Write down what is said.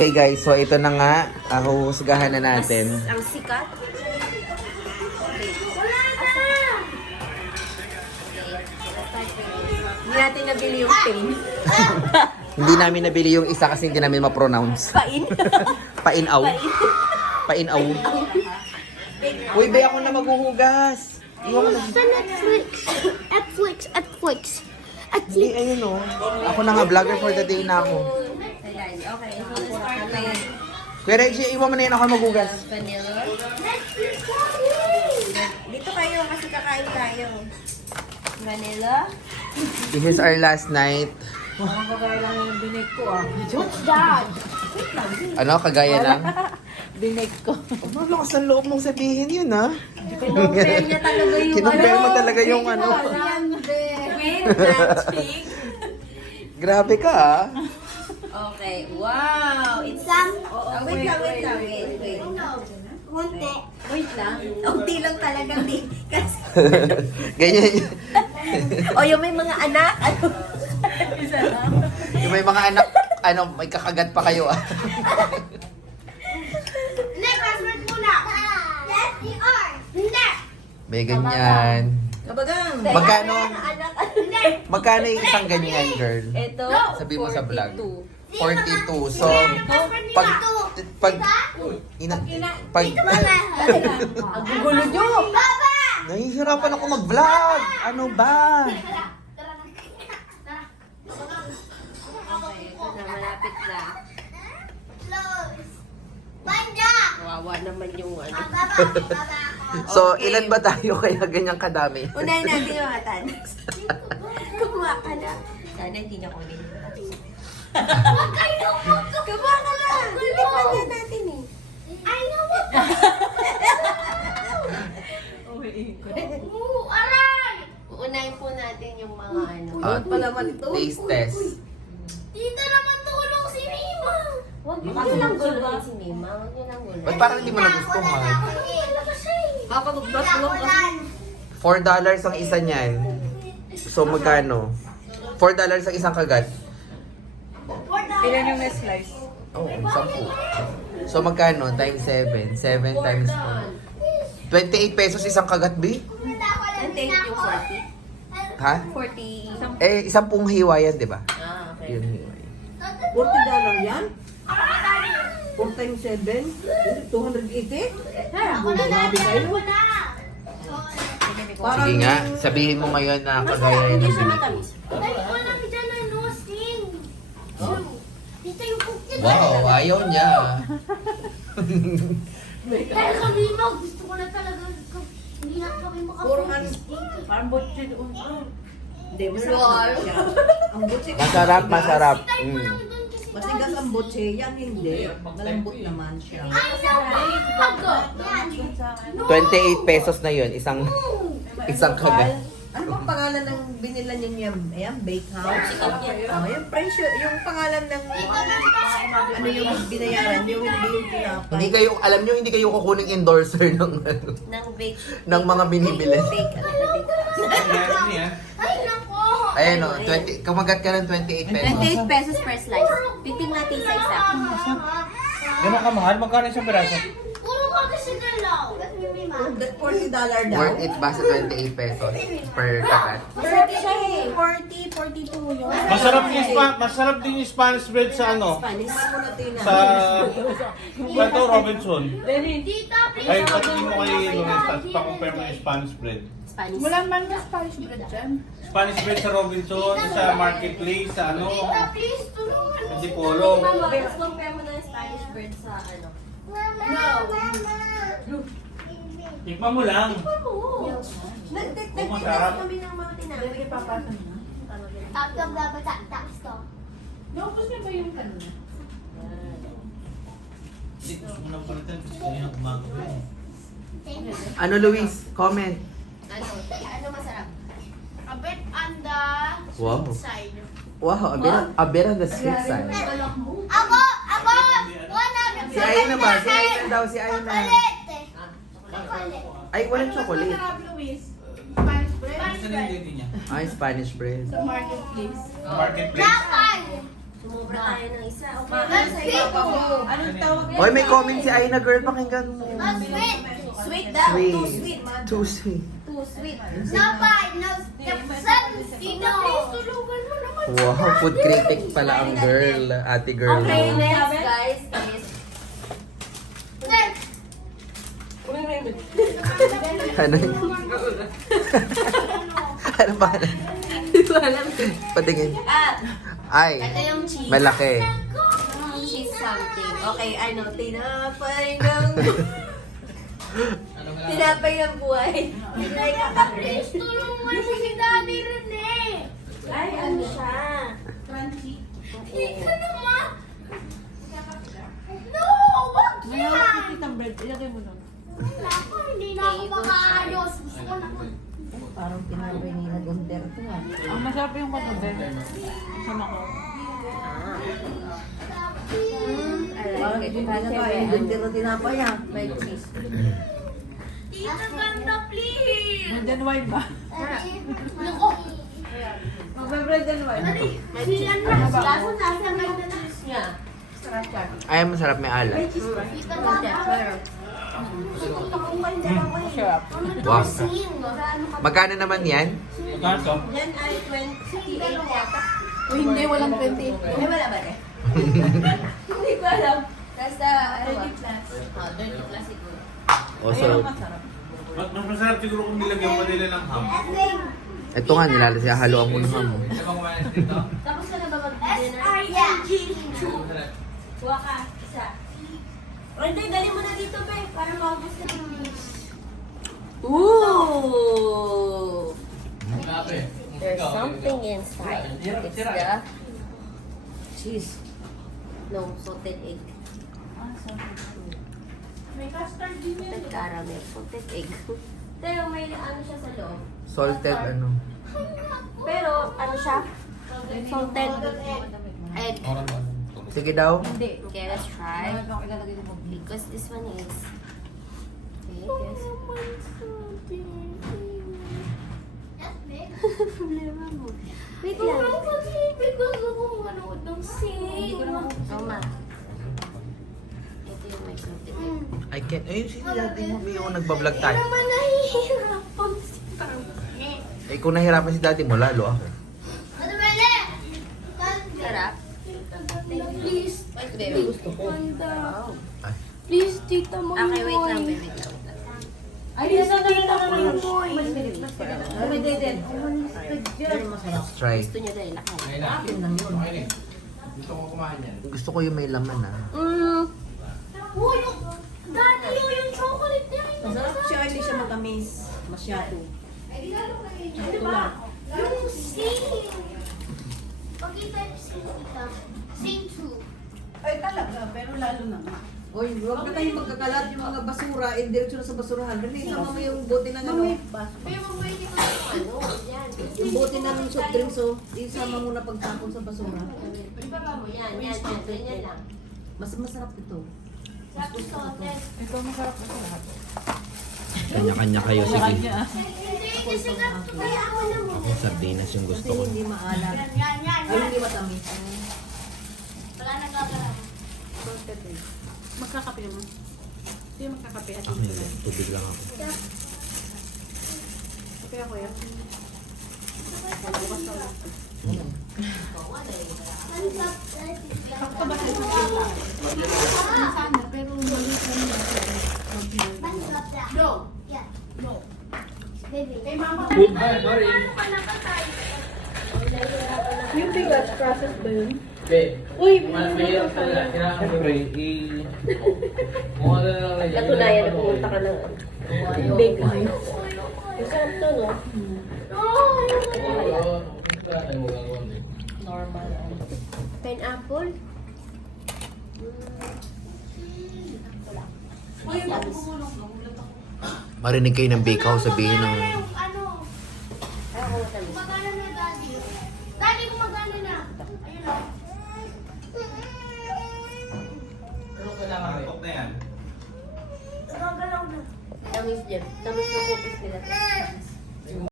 Okay guys, so ito na nga, huhusgahan na natin. Ang sikat. Hindi natin nabili yung pain. Hindi namin nabili yung isa kasi hindi namin ma-pronounce. Pain. Painaw. Painaw. Uy, bay ako na maghuhugas. Iwan mo na. Sa Netflix. Netflix. Hindi, ayun o. Ako na nga, vlogger for the day na ako. Okay, so start with Kuya Reggie, iwan mo na yun ako maghugas. vanilla. Dito kayo kasi kakain tayo. Vanilla. This is our last night. What's that? Ano, kagaya lang? Binig ko. Ano, lakas ng loob mong sabihin yun, ha? Kinumpare niya talaga yung Kinumpare mo talaga yung ano. With magic. Grabe ka, ha? Okay, wow. It's wait lang. Konti. Wait lang. Unti lang talaga, di. Kasi, Ganyan yun. o yung may mga anak, ano? Isa lang. Yung may mga anak, may kakagat pa kayo, ah. Hindi, password muna. Yes, you are. Hindi. May ganyan. Kabagang. Magkano? Anak, Hindi. Magkano yung isang ganyan, girl? ito, Sabi mo sa vlog. 42. 42. So, pag Ang gugulo nyo. Baba! nahihirapan ako mag-vlog. Ano ba? Okay, ito na, malapit na. Close. Banda! Kawawa naman yung ano. Baba. So, ilan ba tayo kaya ganyang kadami? Unahin natin yung mga tanas. Kumuha ka na. Sana hindi niya kunin. Huwag kayo Kumuha ka na. Kulipan na natin eh. I know what. Aray! Unahin po natin yung mga ano. Taste test. Tita naman tulong si Mima. Huwag niyo lang guluhin si Mima. Huwag niyo lang guluhin. Ba't parang hindi mo nagustuhan? $4 ang isa niyan. So, magkano? $4 ang isang kagat. Ilan yung na-slice? Oo, 10. So, magkano? Times 7. 7 times 4. 28 pesos isang kagat, B? And take yung 40. Ha? 40. Eh, 10 hiwa yan, di ba? Ah, okay. Yun hiwa. $40 yan? 4 times 7? 280? Grabe kayo. Sige nga, sabihin mo ngayon na kagaya yun Hindi ng siya bili ko. matamis. Ay, wala ka dyan na nosing. Tita yung cookie. Wow, ayaw niya. Dahil kami mag, gusto ko na talaga. Hindi na kami Puro makapag. parang butsi doon. Hindi, Lol. Ang butsi. Masarap, masarap. Tayo mo Mm. lang doon kasi. Matigas ang butsi. Yan hindi. Malambot naman siya. Ay, naman! Yan. 28 pesos na yun, isang kagat. Ano bang pangalan ng binila niyo yan? Ayan, Bake House. Yung presyo, yung pangalan ng ano yung binayaran niyo, hindi yung tinapay. Hindi kayo, alam nyo, hindi kayo kukuning endorser ng Ng bake. ng mga binibili. Bake. Ay, nako! Ayan o, 20, kumagat ka ng 28 pesos. 28 pesos per slice. Piting natin sa isa. Gano'n ka mahal? Magkano isang piraso? Puro ka kasi galaw. $40 daw. Worth it ba sa 28 pesos per kagat? Masarap siya eh. 40, 42 yun. Masarap din yung Spanish bread sa ano? Spanish. Sa Plato Robinson. Tita, please. Ay, patingin mo kay Lunes, tapos pa-compare mo yung Spanish bread. Spanish. Wala man na Spanish bread dyan. Spanish bread sa Robinson, sa Marketplace, sa ano, Tita, please, tulungan mo. sa Dipolo. Let's compare mo na yung Spanish bread sa ano. Tikman mo lang. Nagtigas kami ng mga tinapay. Tapos babata-tax to. Naubos niya ba yung kanina? Hindi, gusto mo nang palitan kasi kanina gumagawa yun. Ano, Luis? Comment. Ano masarap? A bit on the Wow. sweet side. Wow, a bit on the sweet side. Ako! Si Ayan na ba? Si Ayan na daw, si Ayan na. Chocolate! Chocolate. Ay, walang chocolate. Luis. Spanish bread. Gusto na yung date niya. Ay, Spanish bread. Sa marketplace. Marketplace. Japan! Sumobra tayo ng isa. Okay, ano sa'yo? Anong tawag Oy, may comment si Aina girl, pakinggan mo. Sweet daw. Too Sweet. sweet. Too sweet. Too sweet. Tita, please, tulungan mo naman. Wow, food critic pala ang girl. Ate girl. Okay, next guys is... Ano? Ano ba? Hindi ko alam. Patingin. Ah, Ay, ito yung cheese. malaki. Cheese something. Okay, ano, tinapay ng... tinapay ng buhay. Tinapay ka pa rin. Please, tulungan mo si Daddy Rene. Ay, ano siya? Tita naman. No, wag yan. Wala ko, hindi na ako makaayos. Gusto ko na. Parang tinawag ni Nagunder ko nga. Ang masarap yung katubi. Sama ko. Parang hindi na kain yung Gunder na tinapay ah. May cheese. Tita, ganda, please. Bread and wine ba? Naku. Magbe-bread and wine. Siyan na. Kaso nasa may cheese niya. Sarap siya. Ay, masarap may alay. Tita, ganda. Sarap. Wow. Magkano naman yan? Kaso, Yan ay 28 yata. O hindi, walang 20. Ay, wala ba eh? Hindi ko alam. Basta, ano ba? 30 plus siguro. Oh, so, mas masarap siguro kung nilagyan pa nila ng ham. ito nga, nilalasihalo ang muna mo. Tapos ka na ba mag-dinner? S-I-N-G. Kuha ka, isa. O hindi, galing mo na dito, be. Para maubos na. Ooh! There's something inside. It's the Cheese. no salted egg. May custard din yan. Salted caramel, salted egg. Pero may ano siya sa loob. Salted ano. Pero ano siya? Salted egg. Sige daw. Okay, let's try. Because this one is... Okay, yes. Problema mo. Wait lang. Because ako manood ng sing. Oma. Ito yung may salted egg. I can't. Ayun, si dati mo. Yung nagbablog tayo. Naman nahihirapan si Eh, kung nahirapan si dati mo, lalo ako. Ano ba yan? Sarap. Please. Very Gusto ko. Ganda. Wow. Ay. Please, tita mo. Okay, wait lang, wait lang. Ay, tita mo yung boy. Kami din. Pero masarap. Let's try. Gusto niyo dahil lakay. Akin lang yun. Gusto ko yung may laman ah. Oh, yung... Daddy, yung chocolate niya. Masarap siya, hindi siya matamis. Masyado. Di ba? Yung sing. Pakita yung sing, tita. Sing 2. Ay talaga, pero lalo na. Oy, huwag na tayong magkakalat yung mga basura, diretso na sa basurahan. Dali, sama mo yung bote ng ano. Pero mabuhay ko yung ano. Yan. Yung bote ng soft drinks, oh. Isama mo na pagtapon sa basura. Ibaba mo yan. Yan, yan. Ganyan lang. Mas masarap ito. Sabi salted. Ito masarap na sa lahat. Kanya-kanya kayo, sige. Kanya. Hindi, kasi kaya ako na mo. Yung sardinas yung gusto Kasi ko. hindi maalat. Yan. Ay, hindi matamis. Wala nagkakala. Magkakape naman. Hindi magkakape at Ako, tubig lang ako. kape ako yan. Sana, pero maliit lang yun. No. Yeah. No. Baby. Kay mama. Yung bigas, process ba yun? Siyempre, Katunayan na pumunta ka ng bake line. Masarap to, no? Normal. Pineapple? Marinig kayo ng bakehouse, sabihin ng... Ano? Ay, ako matamis. Magana na, Daddy. Daddy, gumagana na. Ayun o. Antok na yan. Gagalaw na. Tamis dyan. Tamis ng cookies nila.